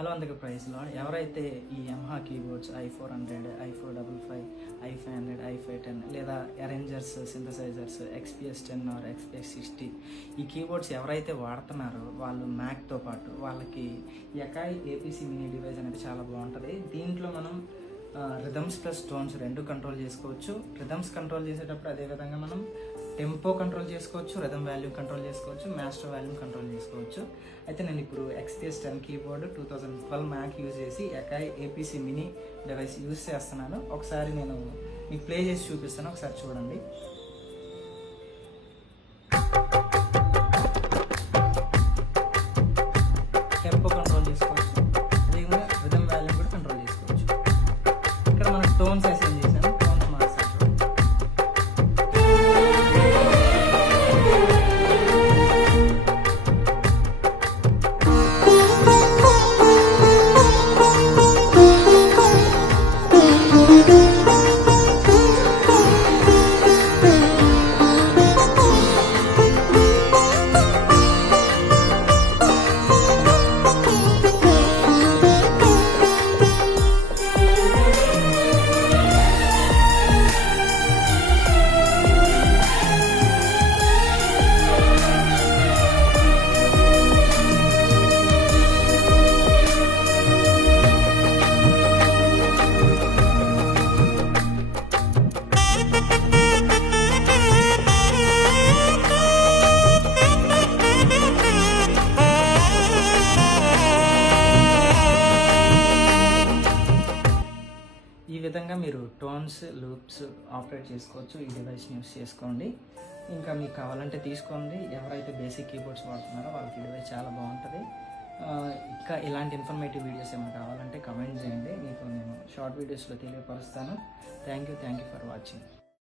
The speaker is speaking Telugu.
హలో అందరికీ ప్రైజ్లో ఎవరైతే ఈ Yamaha keyboards i400, i455, i500, i510 లేదా అరేంజర్స్, సింథసైజర్స్, XPS10 ఆర్ XPS60 ఈ కీబోర్డ్స్ ఎవరైతే వాడుతున్నారో వాళ్ళు మ్యాక్తో పాటు వాళ్ళకి ఎకాయ్ ఏపీసీ మినీ డివైస్ అనేది చాలా బాగుంటుంది. దీంట్లో మనం రిథమ్స్ ప్లస్ టోన్స్ రెండు కంట్రోల్ చేసుకోవచ్చు. రిథమ్స్ కంట్రోల్ చేసేటప్పుడు అదేవిధంగా మనం టెంపో కంట్రోల్ చేసుకోవచ్చు, రిథమ్ వాల్యూమ్ కంట్రోల్ చేసుకోవచ్చు, మాస్టర్ వాల్యూమ్ కంట్రోల్ చేసుకోవచ్చు. అయితే నేను ఇప్పుడు XPS10 కీబోర్డ్ 2012 మ్యాక్ యూజ్ చేసి ఎకాయ్ ఏపీసీ మినీ డివైస్ యూజ్ చేస్తున్నాను. ఒకసారి నేను మీకు ప్లే చేసి చూపిస్తాను, ఒకసారి చూడండి. టెంపో కంట్రోల్ చేసుకోవచ్చు, అదేవిధంగా రిథమ్ వాల్యూమ్ కూడా కంట్రోల్ చేసుకోవచ్చు. ఇక్కడ మనం టోన్స్ అసైన్ చేశాను, టోన్స్ మార్చాను. ఈ విధంగా మీరు టోన్స్, లూప్స్ ఆపరేట్ చేసుకోవచ్చు. ఈ డివైస్ని యూస్ చేసుకోండి. ఇంకా మీకు కావాలంటే తీసుకోండి. ఎవరైతే బేసిక్ కీబోర్డ్స్ వాడుతున్నారో వాళ్ళకి ఈ డివైస్ చాలా బాగుంటుంది. ఇంకా ఇలాంటి ఇన్ఫర్మేటివ్ వీడియోస్ ఏమైనా కావాలంటే కమెంట్ చేయండి, మీకు నేను షార్ట్ వీడియోస్లో తెలియపరుస్తాను. Thank you for watching.